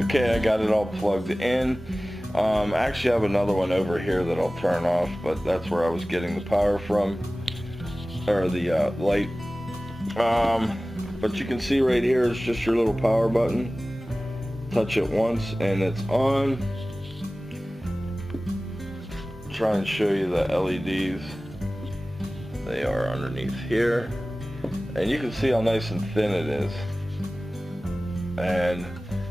Okay, I got it all plugged in. Actually, I have another one over here that I'll turn off, but that's where I was getting the power from, or the light. But you can see right here is just your little power button. Touch it once and it's on. Try and show you the LEDs. They are underneath here, and you can see how nice and thin it is. And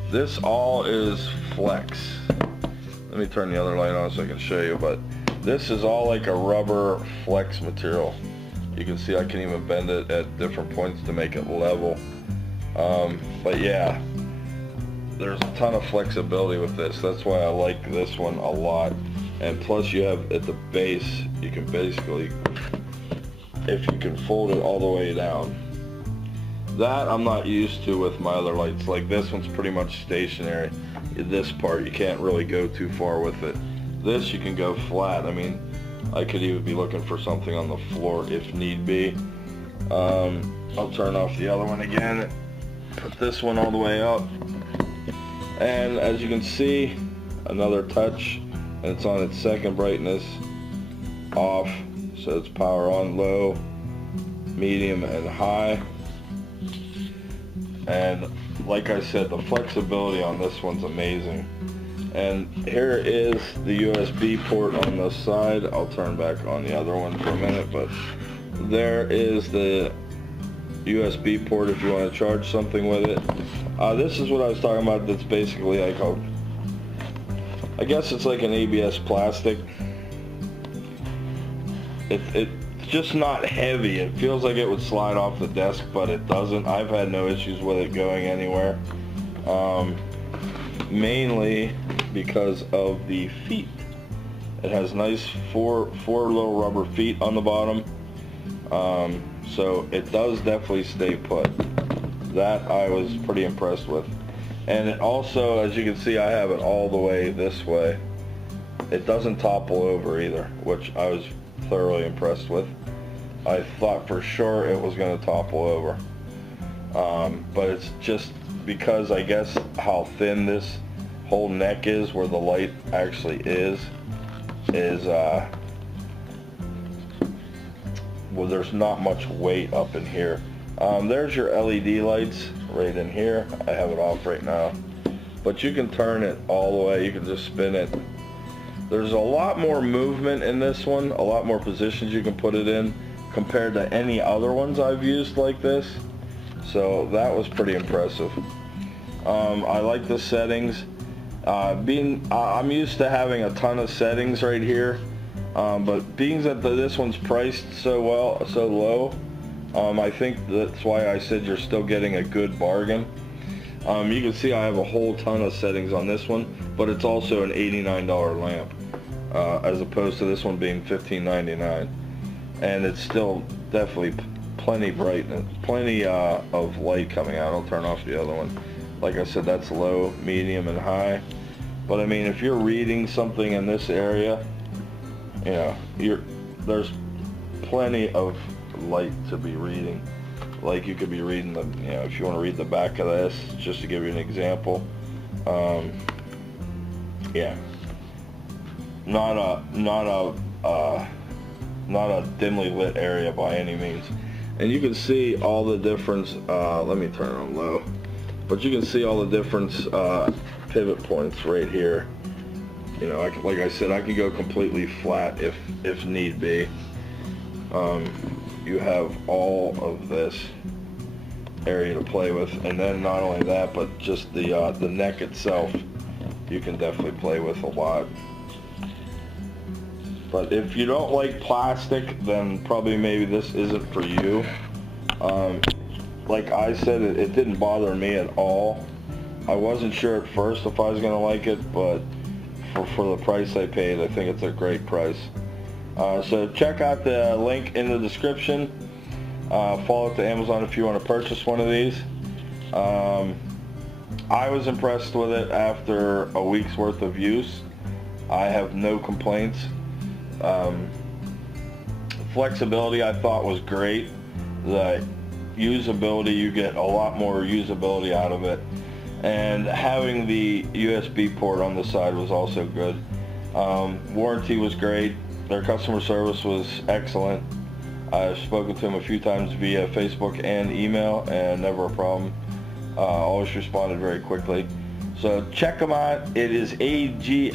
this all is flex. Let me turn the other light on so I can show you, but this is all like a rubber flex material. You can see I can even bend it at different points to make it level. But yeah, there's a ton of flexibility with this. That's why I like this one a lot. And plus you have at the base, you can basically, if you can fold it all the way down. That I'm not used to with my other lights. Like this one's pretty much stationary. This part you can't really go too far with it. This you can go flat. I mean, I could even be looking for something on the floor if need be. I'll turn off the other one again, put this one all the way up, and as you can see, another touch, and it's on its second brightness, off, so it's power on, low, medium, and high. And like I said, the flexibility on this one's amazing. And here is the USB port on the side. I'll turn back on the other one for a minute, but there is the USB port if you want to charge something with it. This is what I was talking about. That's basically like a, I guess it's like an ABS plastic. It's just not heavy. It feels like it would slide off the desk, but it doesn't. I've had no issues with it going anywhere. Mainly because of the feet. It has nice four little rubber feet on the bottom. So it does definitely stay put. That I was pretty impressed with. And it also, as you can see, I have it all the way this way. It doesn't topple over either, which I was thoroughly impressed with. I thought for sure it was going to topple over. But it's just because I guess how thin this whole neck is, where the light actually is well, there's not much weight up in here. There's your LED lights right in here. I have it off right now, but you can turn it all the way. You can just spin it. There's a lot more movement in this one, a lot more positions you can put it in compared to any other ones I've used like this. So that was pretty impressive. I like the settings. I'm used to having a ton of settings right here, but being that this one's priced so low, I think that's why I said you're still getting a good bargain. You can see I have a whole ton of settings on this one, but it's also an $89 lamp, as opposed to this one being $15.99, and it's still definitely plenty brightness, plenty of light coming out. I'll turn off the other one. Like I said, that's low, medium, and high. But I mean, if you're reading something in this area, you know, there's plenty of light to be reading. Like you could be reading the, you know, if you want to read the back of this, just to give you an example. Yeah, not a dimly lit area by any means. And you can see all the difference. Let me turn it on low. But you can see all the different pivot points right here. You know, like I said, I can go completely flat if need be. You have all of this area to play with, and then not only that, but just the neck itself, you can definitely play with a lot. But if you don't like plastic, then probably maybe this isn't for you. Like I said, it didn't bother me at all. I wasn't sure at first if I was going to like it, but for the price I paid, I think it's a great price. So check out the link in the description. Follow it to Amazon if you want to purchase one of these. I was impressed with it after a week's worth of use. I have no complaints. Flexibility I thought was great. The usability, you get a lot more usability out of it. and having the USB port on the side was also good. Warranty was great. Their customer service was excellent. I've spoken to them a few times via Facebook and email, and never a problem. Always responded very quickly. So check them out. It is Aglaia.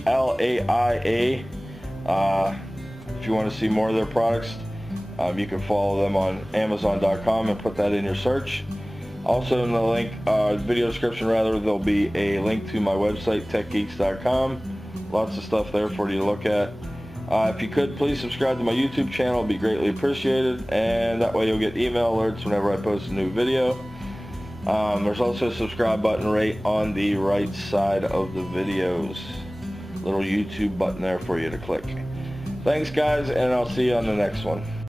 If you want to see more of their products, you can follow them on Amazon.com and put that in your search. Also in the link, video description rather, there'll be a link to my website, techgeeks.com. Lots of stuff there for you to look at. If you could, please subscribe to my YouTube channel. It'd be greatly appreciated, and that way you'll get email alerts whenever I post a new video. There's also a subscribe button right on the right side of the videos. Little YouTube button there for you to click. Thanks guys, and I'll see you on the next one.